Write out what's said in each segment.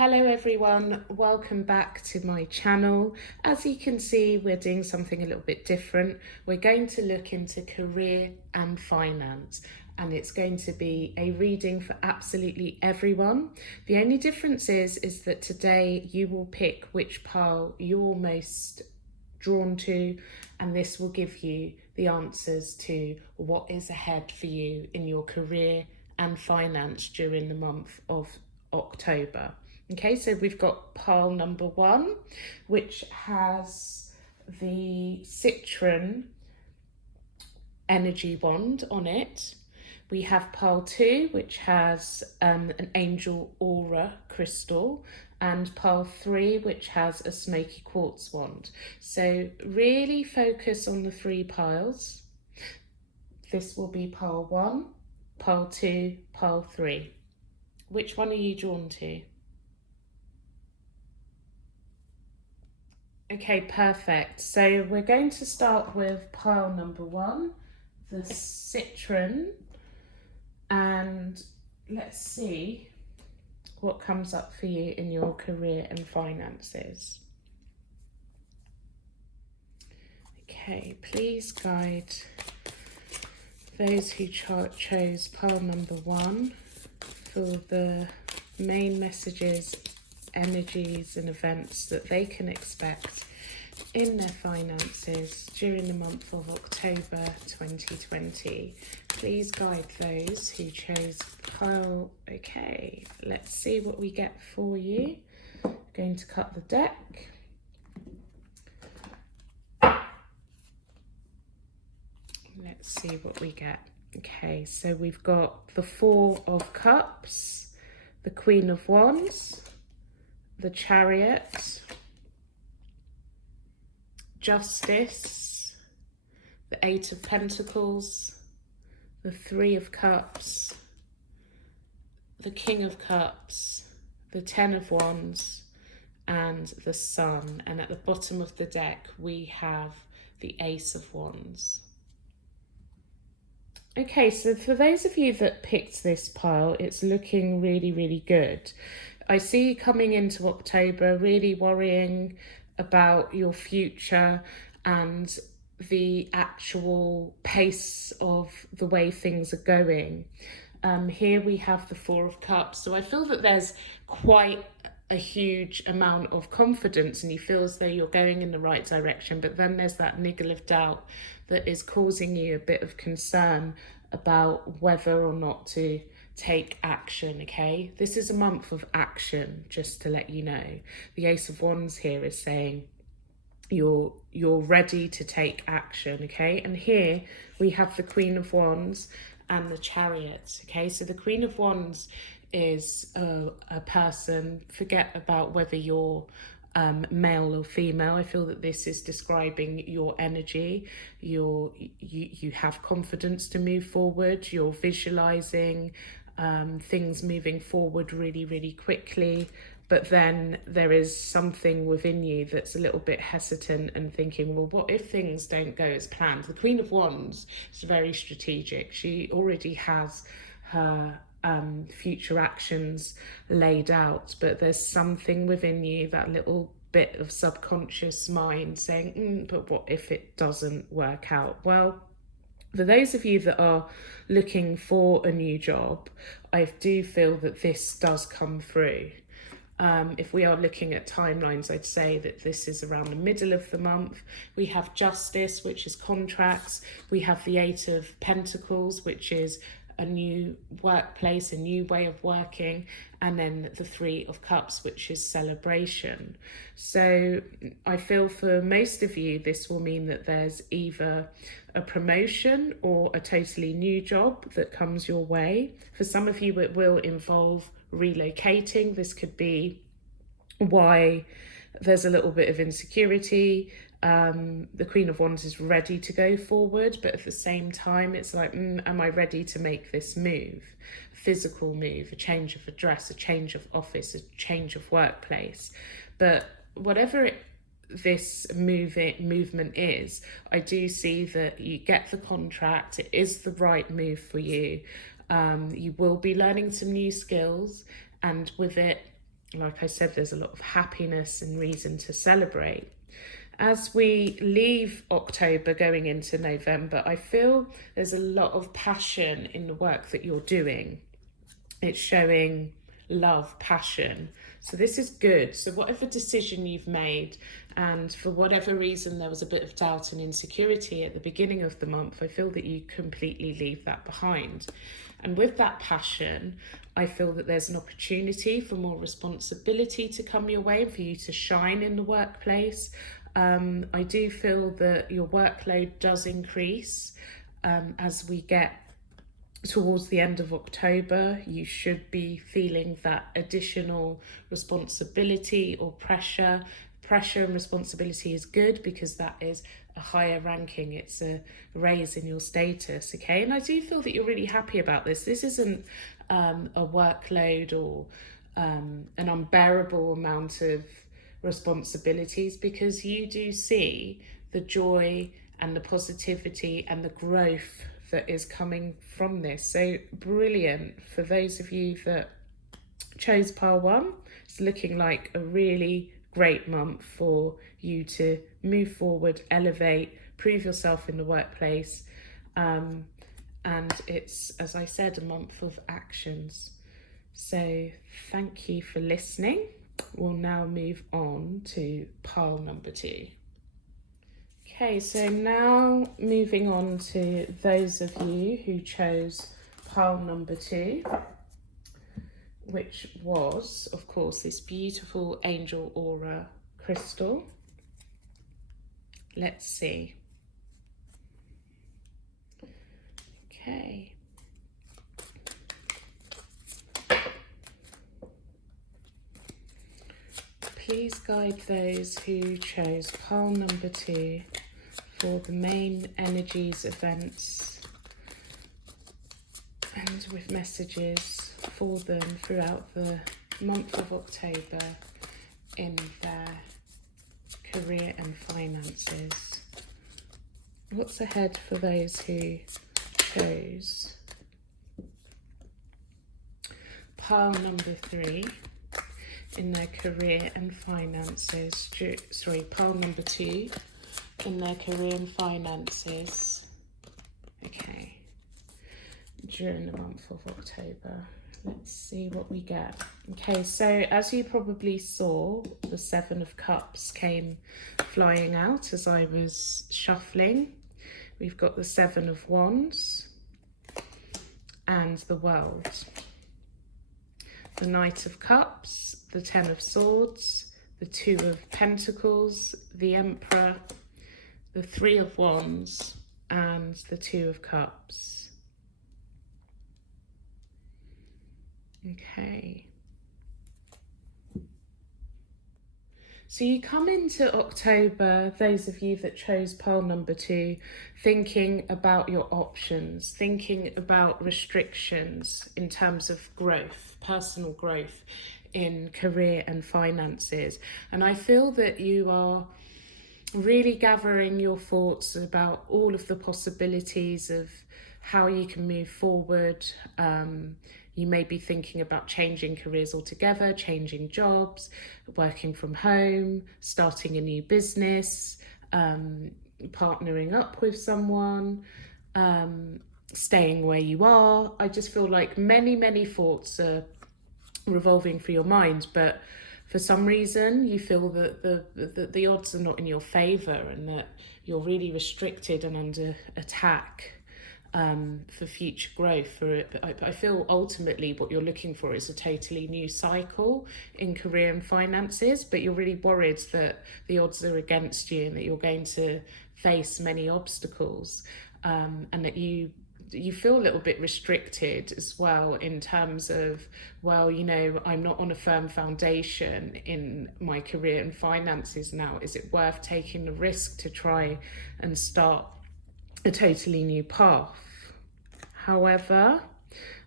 Hello everyone, welcome back to my channel. As you can see, we're doing something a little bit different. We're going to look into career and finance, and it's going to be a reading for absolutely everyone. The only difference is that today you will pick which pile you're most drawn to, and this will give you the answers to what is ahead for you in your career and finance during the month of October. Okay, so we've got pile number 1, which has the Citrine energy wand on it. We have pile 2, which has an angel aura crystal, and pile 3, which has a Smokey quartz wand. So really focus on the 3 piles. This will be pile 1, pile 2, pile 3. Which one are you drawn to? Okay, perfect. So we're going to start with pile number 1, the Citrine, and let's see what comes up for you in your career and finances. Okay, please guide those who chose pile number 1 for the main messages, energies and events that they can expect in their finances during the month of October 2020. Please guide those who chose pile. Okay, let's see what we get for you. I'm going to cut the deck. Let's see what we get. Okay, so we've got the 4 of Cups, the Queen of Wands, the Chariot, Justice, the 8 of Pentacles, the 3 of Cups, the King of Cups, the 10 of Wands, and the Sun. And at the bottom of the deck, we have the Ace of Wands. Okay, so for those of you that picked this pile, it's looking really, really good. I see you coming into October really worrying about your future and the actual pace of the way things are going. Here we have the 4 of Cups. So I feel that there's quite a huge amount of confidence and you feel as though you're going in the right direction, but then there's that niggle of doubt that is causing you a bit of concern about whether or not to take action. Okay, this is a month of action, just to let you know. The Ace of Wands here is saying you're ready to take action. Okay, and here we have the Queen of Wands and the Chariot. Okay, so the Queen of Wands is a person, forget about whether you're male or female. I feel that this is describing your energy. You have confidence to move forward. You're visualizing things moving forward really, really quickly. But then there is something within you that's a little bit hesitant and thinking, well, what if things don't go as planned? The Queen of Wands is very strategic. She already has her future actions laid out, but there's something within you, that little bit of subconscious mind saying, but what if it doesn't work out? Well, for those of you that are looking for a new job, I do feel that this does come through. If we are looking at timelines, I'd say that this is around the middle of the month. We have Justice, which is contracts. We have the 8 of Pentacles, which is a new workplace, a new way of working, and then the 3 of Cups, which is celebration. So I feel for most of you, this will mean that there's either a promotion or a totally new job that comes your way. For some of you, it will involve relocating. This could be why there's a little bit of insecurity. The Queen of Wands is ready to go forward, but at the same time it's like, am I ready to make this move? Physical move, a change of address, a change of office, a change of workplace. But whatever this movement is, I do see that you get the contract. It is the right move for you. You will be learning some new skills, and with it like I said, there's a lot of happiness and reason to celebrate. As we leave October going into November, I feel there's a lot of passion in the work that you're doing. It's showing love, passion. So this is good. So whatever decision you've made, and for whatever reason there was a bit of doubt and insecurity at the beginning of the month, I feel that you completely leave that behind. And with that passion, I feel that there's an opportunity for more responsibility to come your way and for you to shine in the workplace. I do feel that your workload does increase as we get towards the end of October. You should be feeling that additional responsibility or pressure. Pressure and responsibility is good because that is a higher ranking. It's a raise in your status, okay? And I do feel that you're really happy about this. This isn't a workload or an unbearable amount of responsibilities, because you do see the joy and the positivity and the growth that is coming from this. So brilliant. For those of you that chose pile 1, it's looking like a really great month for you to move forward, elevate, prove yourself in the workplace, and it's, as I said, a month of actions. So thank you for listening. We'll now move on to pile number 2. Okay, so now moving on to those of you who chose pile number 2, which was, of course, this beautiful Angel Aura crystal. Let's see. Okay. Please guide those who chose pile number 2 for the main energies, events, and with messages for them throughout the month of October in their career and finances. What's ahead for those who chose pile number 3 in their career and finances? Pile number 2 in their career and finances. Okay, during the month of October. Let's see what we get. Okay, so as you probably saw, the 7 of Cups came flying out as I was shuffling. We've got the 7 of Wands and the World. The Knight of Cups, the 10 of Swords, the 2 of Pentacles, the Emperor, the 3 of Wands, and the 2 of Cups. Okay. So you come into October, those of you that chose pile number 2, thinking about your options, thinking about restrictions in terms of growth, personal growth in career and finances. And I feel that you are really gathering your thoughts about all of the possibilities of how you can move forward. You may be thinking about changing careers altogether, changing jobs, working from home, starting a new business, partnering up with someone, staying where you are. I just feel like many thoughts are revolving through your mind, but for some reason you feel that the odds are not in your favour and that you're really restricted and under attack for future growth. I feel ultimately what you're looking for is a totally new cycle in career and finances, but you're really worried that the odds are against you and that you're going to face many obstacles, and that you feel a little bit restricted as well in terms of, well, you know, I'm not on a firm foundation in my career and finances now. Is it worth taking the risk to try and start a totally new path? However,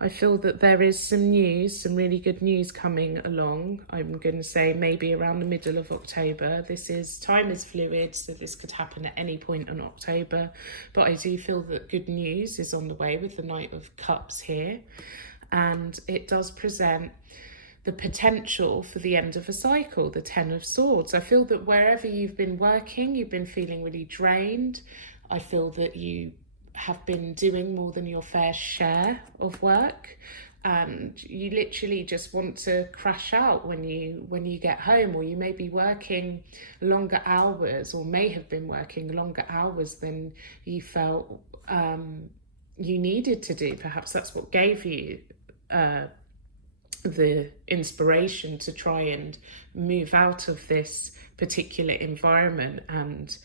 I feel that there is some news, some really good news coming along. I'm going to say maybe around the middle of October. Time is fluid, so this could happen at any point in October. But I do feel that good news is on the way with the Knight of Cups here. And it does present the potential for the end of a cycle, the Ten of Swords. I feel that wherever you've been working, you've been feeling really drained. I feel that you have been doing more than your fair share of work, and you literally just want to crash out when you get home, or you may be working longer hours, or may have been working longer hours than you felt you needed to do. Perhaps that's what gave you the inspiration to try and move out of this particular environment and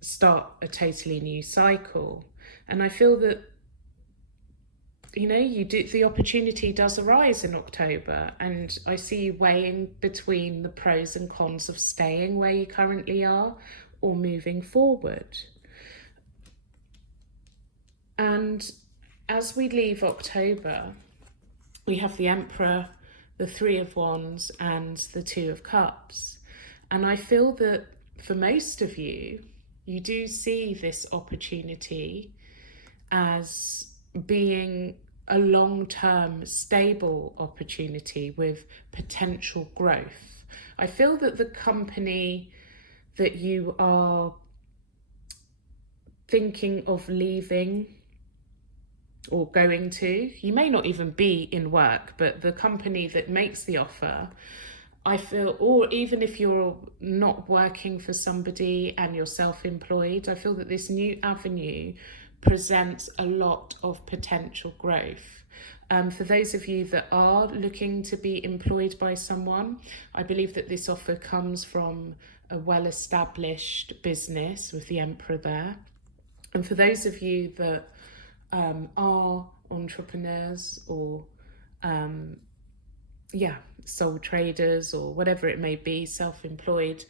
start a totally new cycle. And I feel that, the opportunity does arise in October, and I see you weighing between the pros and cons of staying where you currently are or moving forward. And as we leave October, we have the Emperor, the Three of Wands, and the Two of Cups. And I feel that for most of you, you do see this opportunity as being a long-term, stable opportunity with potential growth. I feel that the company that you are thinking of leaving or going to, you may not even be in work, but the company that makes the offer, I feel, or even if you're not working for somebody and you're self-employed, I feel that this new avenue presents a lot of potential growth. For those of you that are looking to be employed by someone, I believe that this offer comes from a well-established business with the Emperor there. And for those of you that are entrepreneurs or sole traders or whatever it may be, self-employed,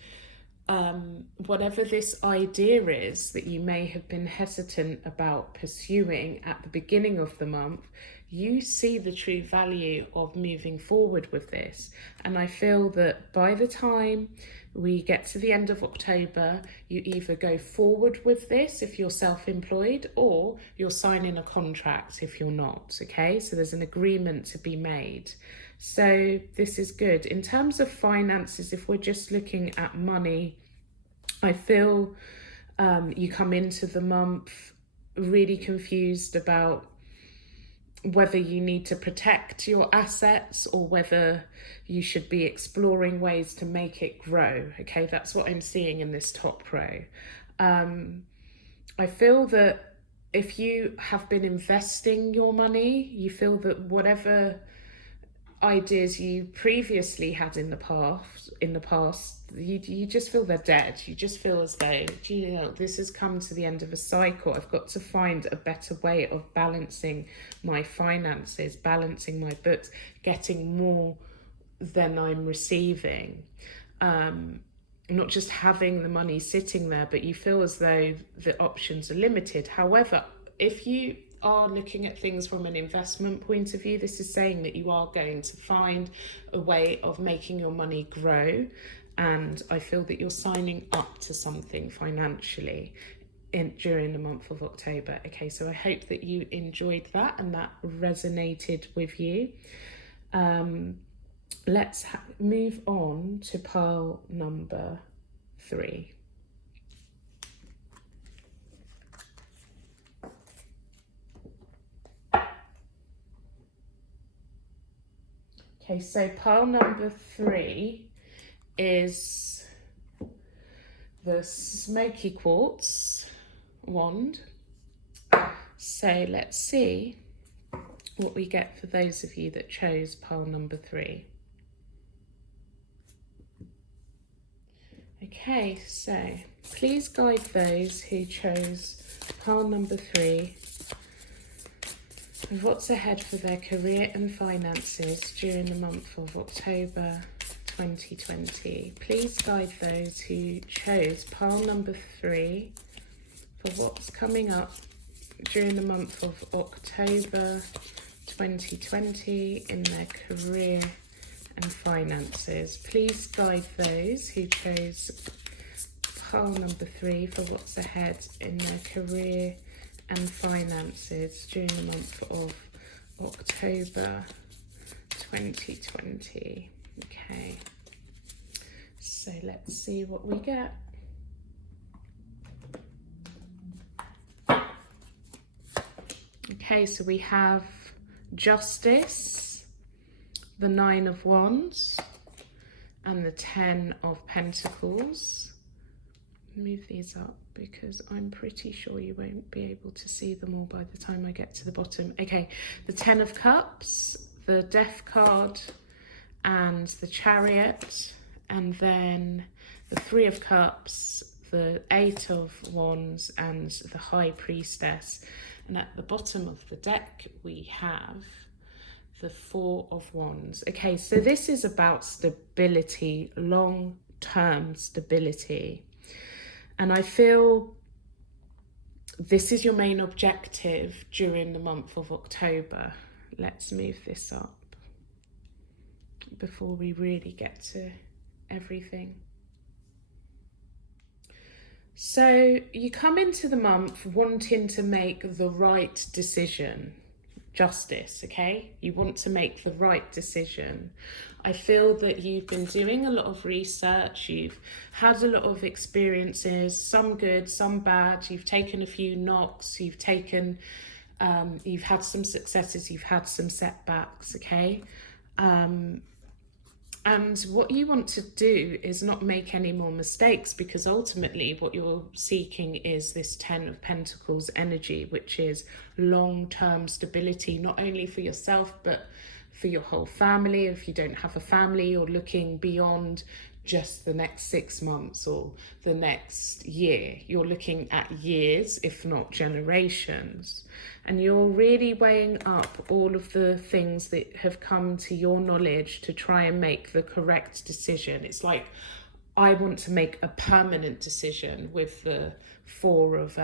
whatever this idea is that you may have been hesitant about pursuing at the beginning of the month, you see the true value of moving forward with this. And I feel that by the time we get to the end of October, you either go forward with this if you're self-employed, or you're signing a contract if you're not, okay? So there's an agreement to be made. So this is good. In terms of finances, if we're just looking at money, I feel you come into the month really confused about whether you need to protect your assets or whether you should be exploring ways to make it grow. Okay, that's what I'm seeing in this top row. I feel that if you have been investing your money, you feel that whatever ideas you previously had in the past, you just feel they're dead. You just feel as though, this has come to the end of a cycle. I've got to find a better way of balancing my finances, balancing my books, getting more than I'm receiving. Not just having the money sitting there, but you feel as though the options are limited. However, if you are looking at things from an investment point of view, this is saying that you are going to find a way of making your money grow, and I feel that you're signing up to something financially during the month of October. Okay, so I hope that you enjoyed that and that resonated with you. Let's move on to pile number 3. Okay, so pile number 3 is the Smokey Quartz wand. So let's see what we get for those of you that chose pile number 3. Okay, so please guide those who chose pile number 3 with what's ahead for their career and finances during the month of October 2020. Please guide those who chose pile number 3 for what's coming up during the month of October 2020 in their career and finances. Please guide those who chose pile number 3 for what's ahead in their career and finances during the month of October 2020. Okay, so let's see what we get. Okay, so we have Justice, the Nine of Wands, and the Ten of Pentacles. Move these up because I'm pretty sure you won't be able to see them all by the time I get to the bottom. Okay, the Ten of Cups, the Death card, and the Chariot, and then the Three of Cups, the Eight of Wands, and the High Priestess. And at the bottom of the deck, we have the Four of Wands. Okay, so this is about stability, long-term stability. And I feel this is your main objective during the month of October. Let's move this up before we really get to everything. So you come into the month wanting to make the right decision. Justice, okay? You want to make the right decision. I feel that you've been doing a lot of research, you've had a lot of experiences, some good, some bad, you've taken a few knocks, you've had some successes, you've had some setbacks, okay? And what you want to do is not make any more mistakes, because ultimately what you're seeking is this Ten of Pentacles energy, which is long-term stability, not only for yourself, but for your whole family. If you don't have a family, you're looking beyond just the next 6 months or the next year. You're looking at years, if not generations. And you're really weighing up all of the things that have come to your knowledge to try and make the correct decision. It's like, I want to make a permanent decision with the Four of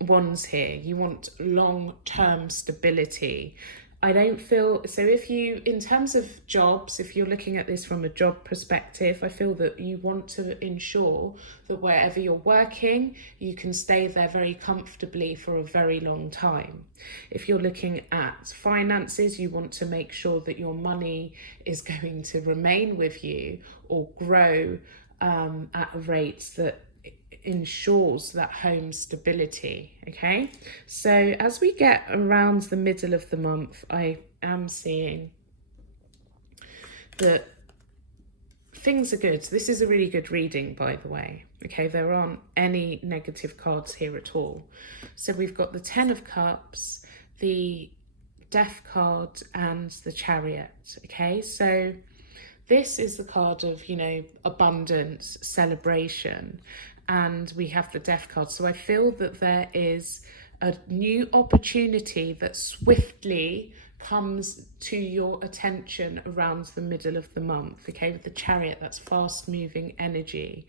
Wands here. You want long-term stability. I don't feel, so if you, in terms of jobs, if you're looking at this from a job perspective, I feel that you want to ensure that wherever you're working, you can stay there very comfortably for a very long time. If you're looking at finances, you want to make sure that your money is going to remain with you or grow at rates that ensures that home stability. Okay, so as we get around the middle of the month, I am seeing that things are good. This is a really good reading, by the way. Okay, there aren't any negative cards here at all. So we've got the Ten of Cups, the Death card, and the Chariot. Okay, so this is the card of, you know, abundance, celebration, and we have the Death card. So I feel that there is a new opportunity that swiftly comes to your attention around the middle of the month. Okay, with the Chariot, that's fast moving energy.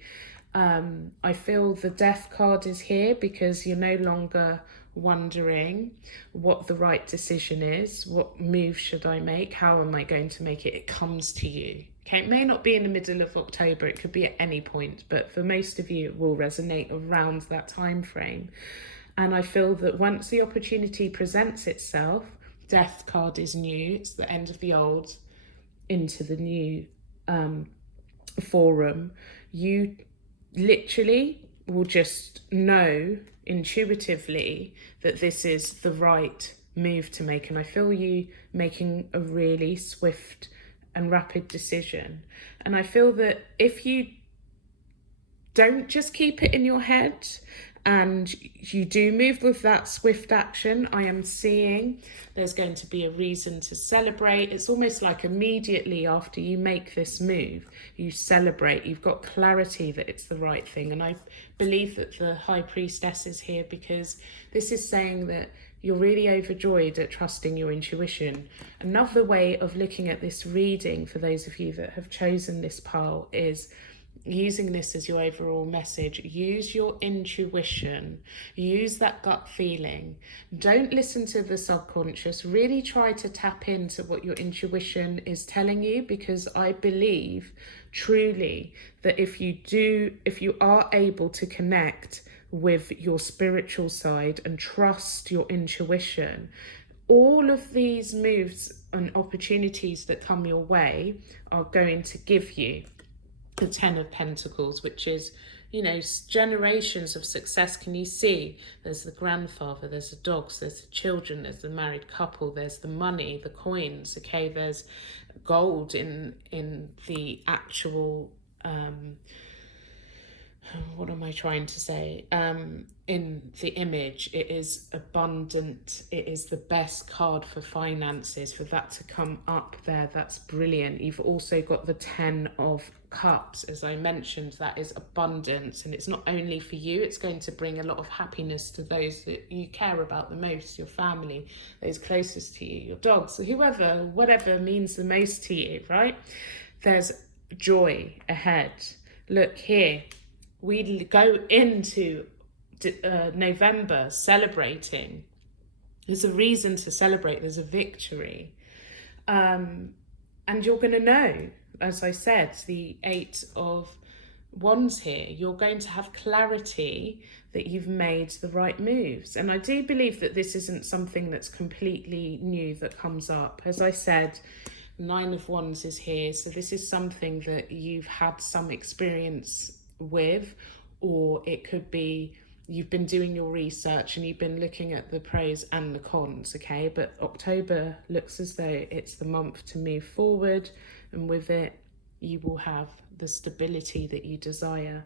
I feel the Death card is here because you're no longer wondering what the right decision is. What move should I make? How am I going to make it? It comes to you. Okay, it may not be in the middle of October, it could be at any point, but for most of you it will resonate around that time frame. And I feel that once the opportunity presents itself, Death card is new, it's the end of the old into the new forum. You literally will just know intuitively that this is the right move to make. And I feel you making a really swift and rapid decision. And I feel that if you don't just keep it in your head and you do move with that swift action, I am seeing there's going to be a reason to celebrate. It's almost like immediately after you make this move, you celebrate. You've got clarity that it's the right thing. And I believe that the High Priestess is here because this is saying that you're really overjoyed at trusting your intuition. Another way of looking at this reading for those of you that have chosen this pile is using this as your overall message. Use your intuition, use that gut feeling. Don't listen to the subconscious. Really try to tap into what your intuition is telling you, because I believe truly that if you are able to connect with your spiritual side and trust your intuition, all of these moves and opportunities that come your way are going to give you the Ten of Pentacles, which is, you know, generations of success. Can you see? There's the grandfather, there's the dogs, there's the children, there's the married couple, there's the money, the coins, okay, there's gold in the actual what am I trying to say? In the image, it is abundant. It is the best card for finances. For that to come up there, that's brilliant. You've also got the 10 of Cups. As I mentioned, that is abundance. And it's not only for you, it's going to bring a lot of happiness to those that you care about the most, your family, those closest to you, your dogs, whoever, whatever means the most to you, right? There's joy ahead. Look here. We go into November celebrating. There's a reason to celebrate. There's a victory. And you're going to know, as I said, the 8 of Wands here. You're going to have clarity that you've made the right moves. And I do believe that this isn't something that's completely new that comes up. As I said, 9 of Wands is here. So this is something that you've had some experience with, or it could be you've been doing your research and you've been looking at the pros and the cons, okay? But October looks as though it's the month to move forward, and with it you will have the stability that you desire.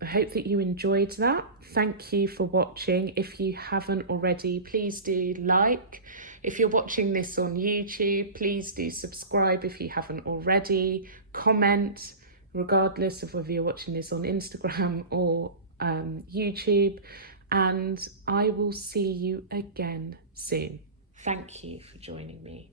I hope that you enjoyed that. Thank you for watching. If you haven't already, please do like. If you're watching this on YouTube, please do subscribe if you haven't already. Comment, regardless of whether you're watching this on Instagram or YouTube, and I will see you again soon. Thank you for joining me.